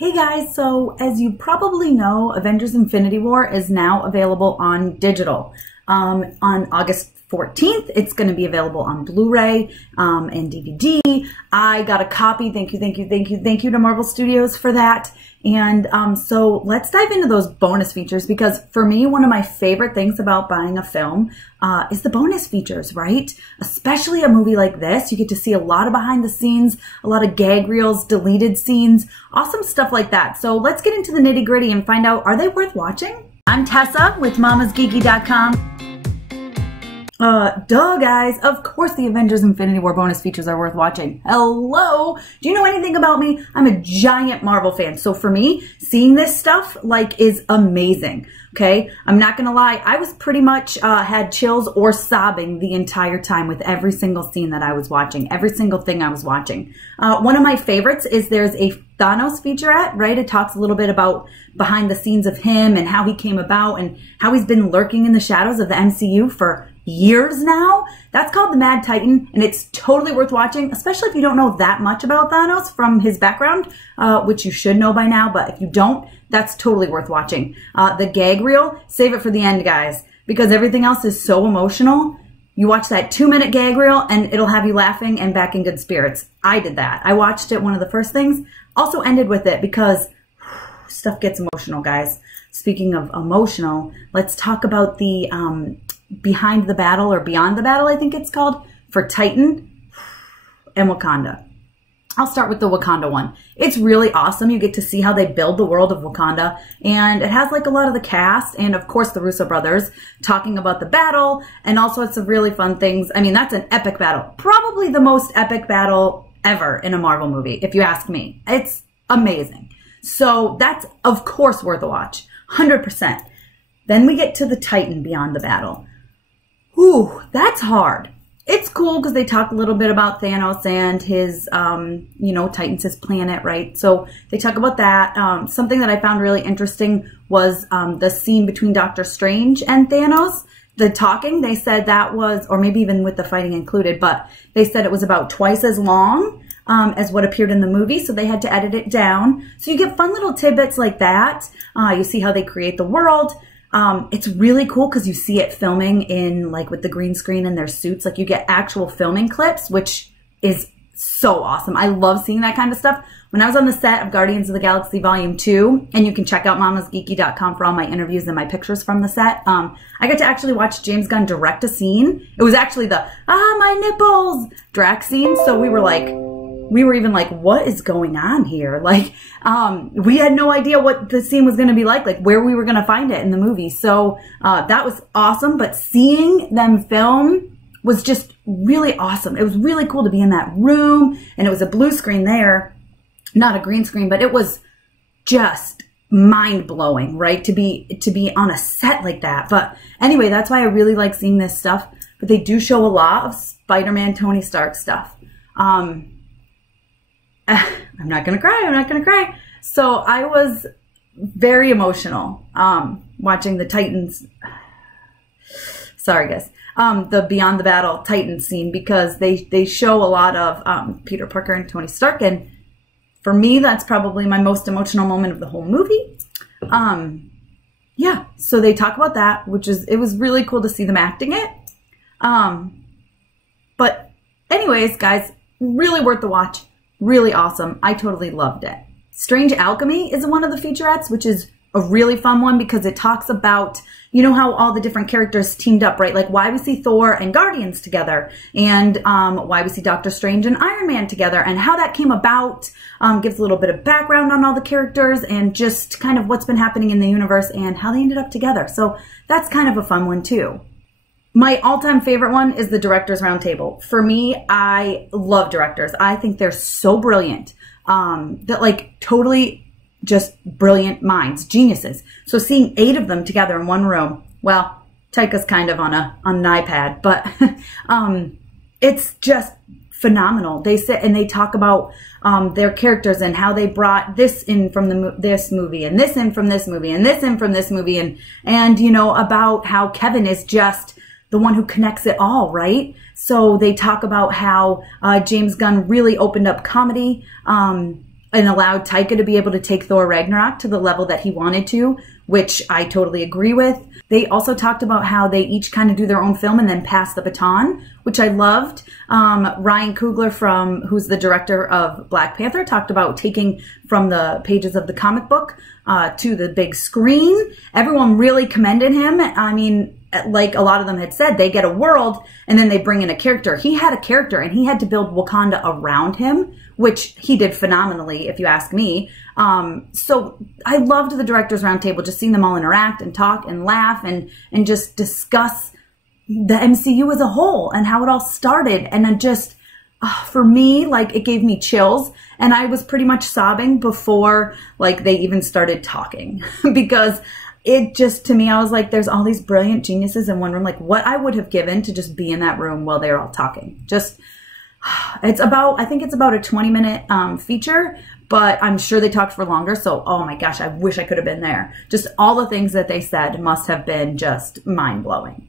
Hey guys, so as you probably know, Avengers Infinity War is now available on digital. On August 14th, it's going to be available on Blu-ray and DVD. I got a copy. Thank you to Marvel Studios for that. And so let's dive into those bonus features, because for me, one of my favorite things about buying a film is the bonus features, right? Especially a movie like this. You get to see a lot of behind the scenes, a lot of gag reels, deleted scenes, awesome stuff like that. So let's get into the nitty gritty and find out, are they worth watching? I'm Tessa with mamasgeeky.com. Duh, guys. Of course the Avengers Infinity War bonus features are worth watching. Hello? Do you know anything about me? I'm a giant Marvel fan. So for me, seeing this stuff, is amazing. Okay? I'm not gonna lie. I was pretty much, had chills or sobbing the entire time with every single scene that I was watching. Every single thing I was watching. One of my favorites is there's a Thanos featurette, right? It talks a little bit about behind the scenes of him and how he came about and how he's been lurking in the shadows of the MCU for years now. That's called The Mad Titan, and it's totally worth watching, especially if you don't know that much about Thanos from his background, which you should know by now, but if you don't, that's totally worth watching. The gag reel, save it for the end, guys, because everything else is so emotional. You watch that 2-minute gag reel, and it'll have you laughing and back in good spirits. I did that. I watched it, one of the first things, also ended with it, because stuff gets emotional, guys. Speaking of emotional, let's talk about the behind the battle, or beyond the battle, I think it's called, for Titan and Wakanda. I'll start with the Wakanda one. It's really awesome. You get to see how they build the world of Wakanda, and it has a lot of the cast and of course the Russo brothers talking about the battle and all sorts of really fun things. I mean, that's an epic battle. Probably the most epic battle ever in a Marvel movie, if you ask me. It's amazing. So that's of course worth a watch, 100%. Then we get to the Titan beyond the battle. Ooh, that's hard. It's cool because they talk a little bit about Thanos and his, Titan's his planet, right? So they talk about that. Something that I found really interesting was the scene between Doctor Strange and Thanos. The talking, they said that was, or maybe even with the fighting included, but they said it was about twice as long as what appeared in the movie, so they had to edit it down. So you get fun little tidbits like that. You see how they create the world. It's really cool because you see it filming in with the green screen and their suits. You get actual filming clips, which is so awesome. I love seeing that kind of stuff. When I was on the set of Guardians of the Galaxy Volume 2, and you can check out mamasgeeky.com for all my interviews and my pictures from the set, I got to actually watch James Gunn direct a scene. It was actually the, my nipples, Drax scene. So we were even like, what is going on here? We had no idea what the scene was going to be like where we were going to find it in the movie. So that was awesome. But seeing them film was just really awesome. It was really cool to be in that room, and it was a blue screen there, not a green screen, but it was just mind-blowing, right? To be on a set like that. But anyway, that's why I really like seeing this stuff. But they do show a lot of Spider-Man, Tony Stark stuff. I'm not going to cry. I'm not going to cry. So I was very emotional watching the Titans. Sorry, guys. The Beyond the Battle Titans scene, because they show a lot of Peter Parker and Tony Stark. And for me, that's probably my most emotional moment of the whole movie. Yeah, so they talk about that, it was really cool to see them acting it. But anyways, guys, really worth the watch. Really awesome. I totally loved it. Strange Alchemy is one of the featurettes, which is a really fun one because it talks about, how all the different characters teamed up, right? Why we see Thor and Guardians together, and why we see Doctor Strange and Iron Man together, and how that came about. Gives a little bit of background on all the characters and just kind of what's been happening in the universe and how they ended up together. So that's kind of a fun one too. My all-time favorite one is the Directors Roundtable. For me, I love directors. I think they're so brilliant. Totally just brilliant minds, geniuses. So seeing 8 of them together in one room, well, Taika's kind of on an iPad, but it's just phenomenal. They sit and they talk about their characters and how they brought this in from this movie, and this in from this movie, and this in from this movie, and about how Kevin is just the one who connects it all, right? So they talk about how James Gunn really opened up comedy and allowed Taika to be able to take Thor Ragnarok to the level that he wanted to, which I totally agree with. They also talked about how they each kind of do their own film and then pass the baton, which I loved. Ryan Coogler, who's the director of Black Panther, talked about taking from the pages of the comic book to the big screen. Everyone really commended him. I mean, like a lot of them had said, they get a world and then they bring in a character. He had a character and he had to build Wakanda around him, which he did phenomenally, if you ask me. So I loved the Directors Roundtable, just seeing them all interact and talk and laugh and just discuss the MCU as a whole and how it all started. And then just, for me, like, it gave me chills. And I was pretty much sobbing before, like, they even started talking because it just, to me, I was like, there's all these brilliant geniuses in one room. Like, what I would have given to just be in that room while they're all talking. Just, I think it's about a 20-minute feature, but I'm sure they talked for longer. So, oh my gosh, I wish I could have been there. Just all the things that they said must have been just mind-blowing.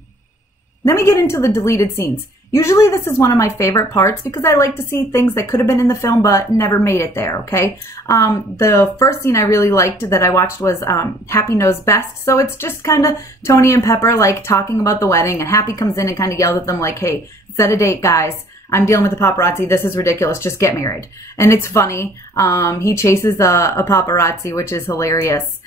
Then we get into the deleted scenes. Usually this is one of my favorite parts because I like to see things that could have been in the film but never made it there, okay? The first scene I really liked that I watched was Happy Knows Best. So it's just kind of Tony and Pepper like talking about the wedding, and Happy comes in and kind of yells at them like, hey, set a date, guys. I'm dealing with the paparazzi. This is ridiculous. Just get married. And it's funny. He chases a paparazzi, which is hilarious.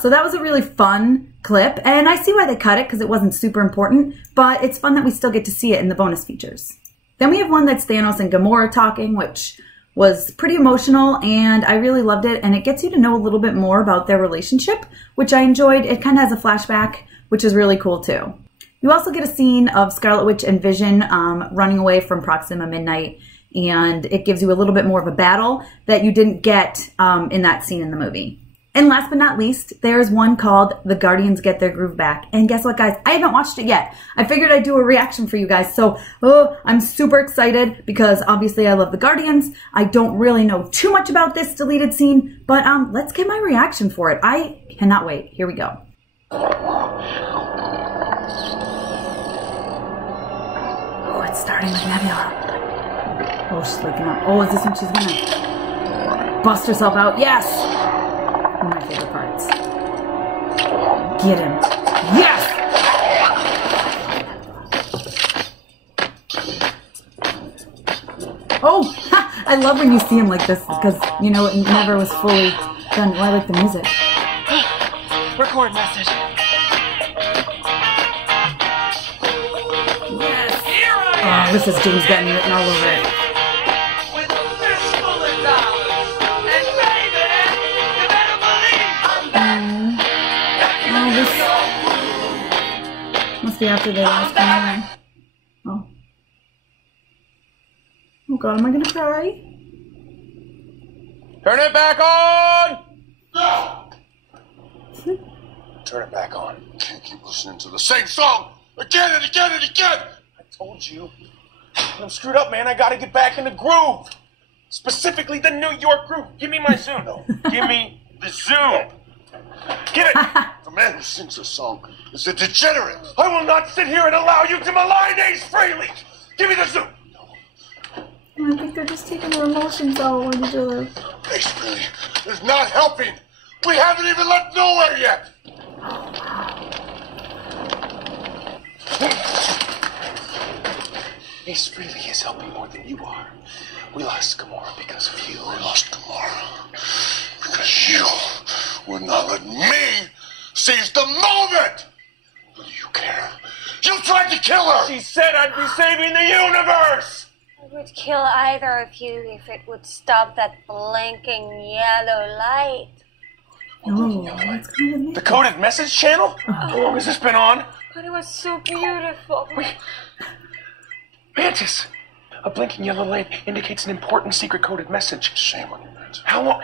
So that was a really fun clip. And I see why they cut it because it wasn't super important. But it's fun that we still get to see it in the bonus features. Then we have one that's Thanos and Gamora talking, which was pretty emotional. And I really loved it. And it gets you to know a little bit more about their relationship, which I enjoyed. It kind of has a flashback, which is really cool too. You also get a scene of Scarlet Witch and Vision running away from Proxima Midnight, and it gives you a little bit more of a battle that you didn't get in that scene in the movie. And last but not least, there's one called The Guardians Get Their Groove Back. And guess what, guys? I haven't watched it yet. I figured I'd do a reaction for you guys. So I'm super excited because obviously I love The Guardians. I don't really know too much about this deleted scene, but let's get my reaction for it. I cannot wait. Here we go. It's starting with Nebula. Oh, she's waking up. Oh, is this when she's gonna bust herself out? Yes! One of my favorite parts. Get him. Yes! Oh! I love when you see him like this because, you know, it never was fully done. Oh, I like the music. Record message. Oh, this is James Gunn written all over it. With a fistful of dollars. And baby, you better believe Oh, this must be after they last come. Oh. Oh God, am I gonna cry? Turn it back on! Turn it back on. Can't keep listening to the same song again and again and again. Told you. I'm screwed up, man. I gotta get back in the groove. Specifically the New York groove. Give me my zoom. No. Give me the zoom. Get it. The man who sings this song is a degenerate. I will not sit here and allow you to malign Ace freely. Give me the zoom. I think they're just taking their emotions out on each other. Ace really is not helping. We haven't even left nowhere yet. Ace really is helping more than you are. We lost Gamora because of you. We lost Gamora because you would not let me seize the moment. What do you care? You tried to kill her. She said I'd be saving the universe. I would kill either of you if it would stop that blinking yellow light. Oh, that's kind of neat. The coded message channel? How long has this been on? But it was so beautiful. Wait. Mantis! A blinking yellow light indicates an important secret coded message. Shame on you, Mantis. How long?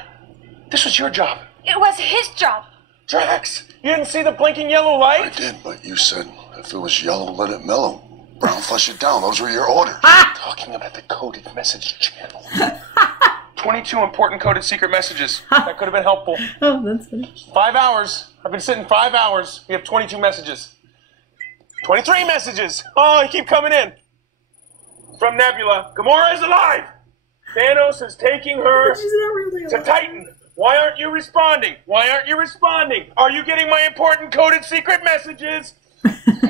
This was your job. It was his job. Drax, you didn't see the blinking yellow light? I did, but you said if it was yellow, let it mellow. Brown, flush it down. Those were your orders. Talking about the coded message channel. 22 important coded secret messages. That could have been helpful. Oh, that's funny. 5 hours. I've been sitting 5 hours. We have 22 messages. 23 messages. Oh, they keep coming in. From Nebula. Gamora is alive. Thanos is taking her She's not really to alive. Titan. Why aren't you responding? Why aren't you responding? Are you getting my important coded secret messages?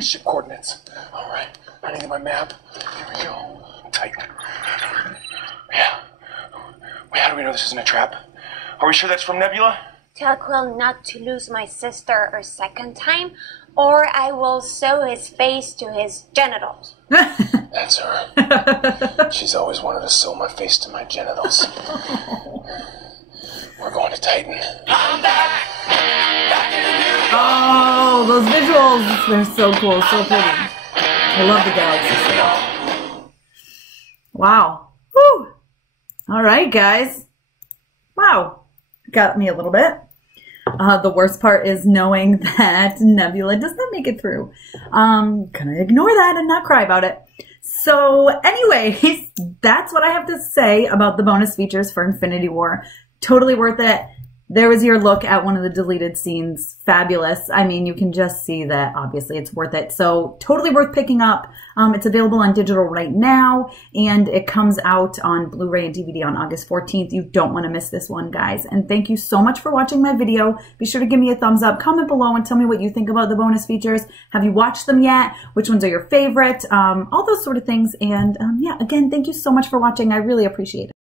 Ship coordinates. All right. I need my map. Here we go. Titan. Yeah. Wait, how do we know this isn't a trap? Are we sure that's from Nebula? Tell Quill not to lose my sister a second time, or I will sew his face to his genitals. That's her. She's always wanted to sew my face to my genitals. We're going to Titan. I'm back! Back in the new Oh, those visuals, they're so cool, so pretty. I love the galaxy stuff. Wow. Whew. All right, guys. Wow. Got me a little bit. The worst part is knowing that Nebula does not make it through. Gonna ignore that and not cry about it. So anyways, that's what I have to say about the bonus features for Infinity War. Totally worth it. There was your look at one of the deleted scenes. Fabulous. I mean, you can just see that obviously it's worth it. So totally worth picking up. It's available on digital right now, and it comes out on Blu-ray and DVD on August 14th. You don't want to miss this one, guys. And thank you so much for watching my video. Be sure to give me a thumbs up, comment below, and tell me what you think about the bonus features. Have you watched them yet? Which ones are your favorite? All those sort of things. And yeah, again, thank you so much for watching. I really appreciate it.